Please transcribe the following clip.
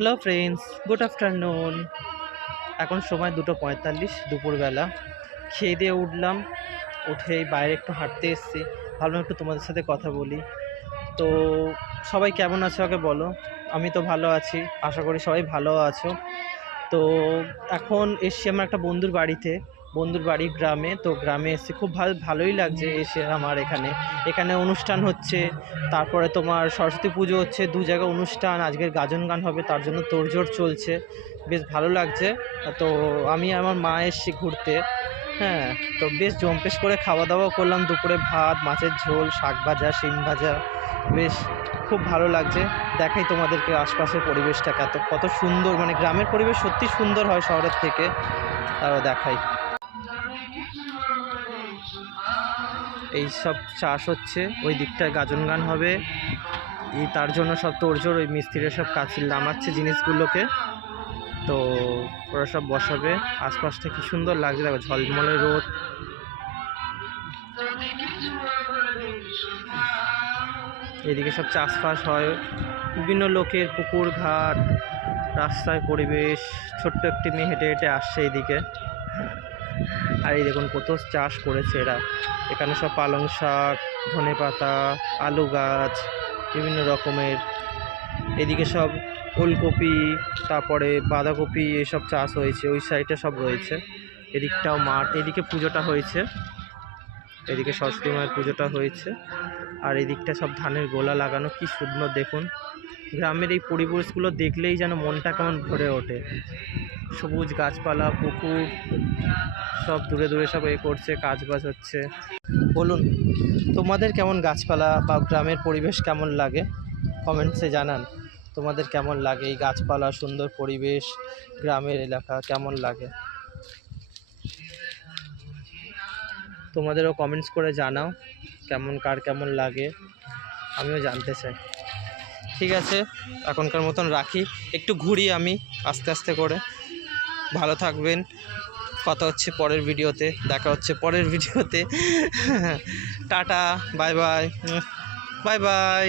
Hello friends, good afternoon. এখন সময় 2:45 দুপুরবেলা। খেয়ে দিয়ে উঠলাম, উঠেই বাইরে একটু হাঁটতে এসেছি। ভাবলাম একটু তোমাদের সাথে কথা বলি। তো সবাই কেমন আছো আগে বলো। আমি তো ভালো আছি, আশা করি সবাই ভালো আছো। তো এখন এসছি আমার একটা বন্ধুর বাড়িতে, বন্ধুর বাড়ি গ্রামে। তো গ্রামে এসে খুব ভালোই লাগছে এসে আমার এখানে অনুষ্ঠান হচ্ছে। তারপরে তোমার সরস্বতী পুজো হচ্ছে, দু জায়গায় অনুষ্ঠান। আজকের গাজন গান হবে, তার জন্য তোড়জোড় চলছে, বেশ ভালো লাগছে। তো আমি আমার মা এসছি ঘুরতে। হ্যাঁ, তো বেশ জম্পেশ করে খাওয়া দাওয়া করলাম দুপুরে। ভাত, মাছের ঝোল, শাক ভাজা, শিম ভাজা, বেশ খুব ভালো লাগছে। দেখাই তোমাদেরকে আশপাশের পরিবেশটা কত সুন্দর, মানে গ্রামের পরিবেশ সত্যি সুন্দর হয় শহরের থেকে। তারও দেখাই, এই সব চাষ হচ্ছে, ওই দিকটায় গাজন গান হবে। তার জন্য সব তোড়জোড়, ওই মিস্ত্রিরা সব কাছে নামাচ্ছে জিনিসগুলোকে। তো ওরা সব বসাবে। আশপাশটা কি সুন্দর লাগছে, দেখো ঝলমলে রোদ। এদিকে সব চাষবাস হয়, বিভিন্ন লোকের পুকুর ঘাট, রাস্তায় পরিবেশ। ছোট্ট একটি মেয়ে হেঁটে হেঁটে আসছে এইদিকে। আর এই দেখুন কত চাষ করেছে এরা। এখানে সব পালং শাক, ধনেপাতা, আলু গাছ, বিভিন্ন রকমের। এদিকে সব ওলকপি, তারপরে বাঁধাকপি, এসব চাষ হয়েছে। ওই সাইডে সব রয়েছে। এদিকটাও মাঠ, এদিকে পুজোটা হয়েছে, এদিকে সরস্বতী মায়ের পুজোটা হয়েছে। আর এদিকটা সব ধানের গোলা লাগানো, কি সুন্দর দেখুন। গ্রামের এই পরিবেশগুলো দেখলেই যেন মনটা কেমন ভরে ওঠে। সবুজ গাছপালা, পুকুর, সব দূরে দূরে সব করছে, কাজবাজ হচ্ছে। বলুন, তোমাদের কেমন গাছপালা বা গ্রামের পরিবেশ কেমন লাগে? কমেন্টসে জানান তোমাদের কেমন লাগে এই গাছপালা, সুন্দর পরিবেশ, গ্রামের এলাকা কেমন লাগে। তোমাদেরও কমেন্টস করে জানাও কার কেমন লাগে, আমিও জানতে চাই। ঠিক আছে, এখনকার মতন রাখি, একটু ঘুরি আমি আস্তে আস্তে করে। ভালো থাকবেন, কথা হচ্ছে পরের ভিডিওতে, দেখা হচ্ছে পরের ভিডিওতে। Tata, bye bye, bye bye.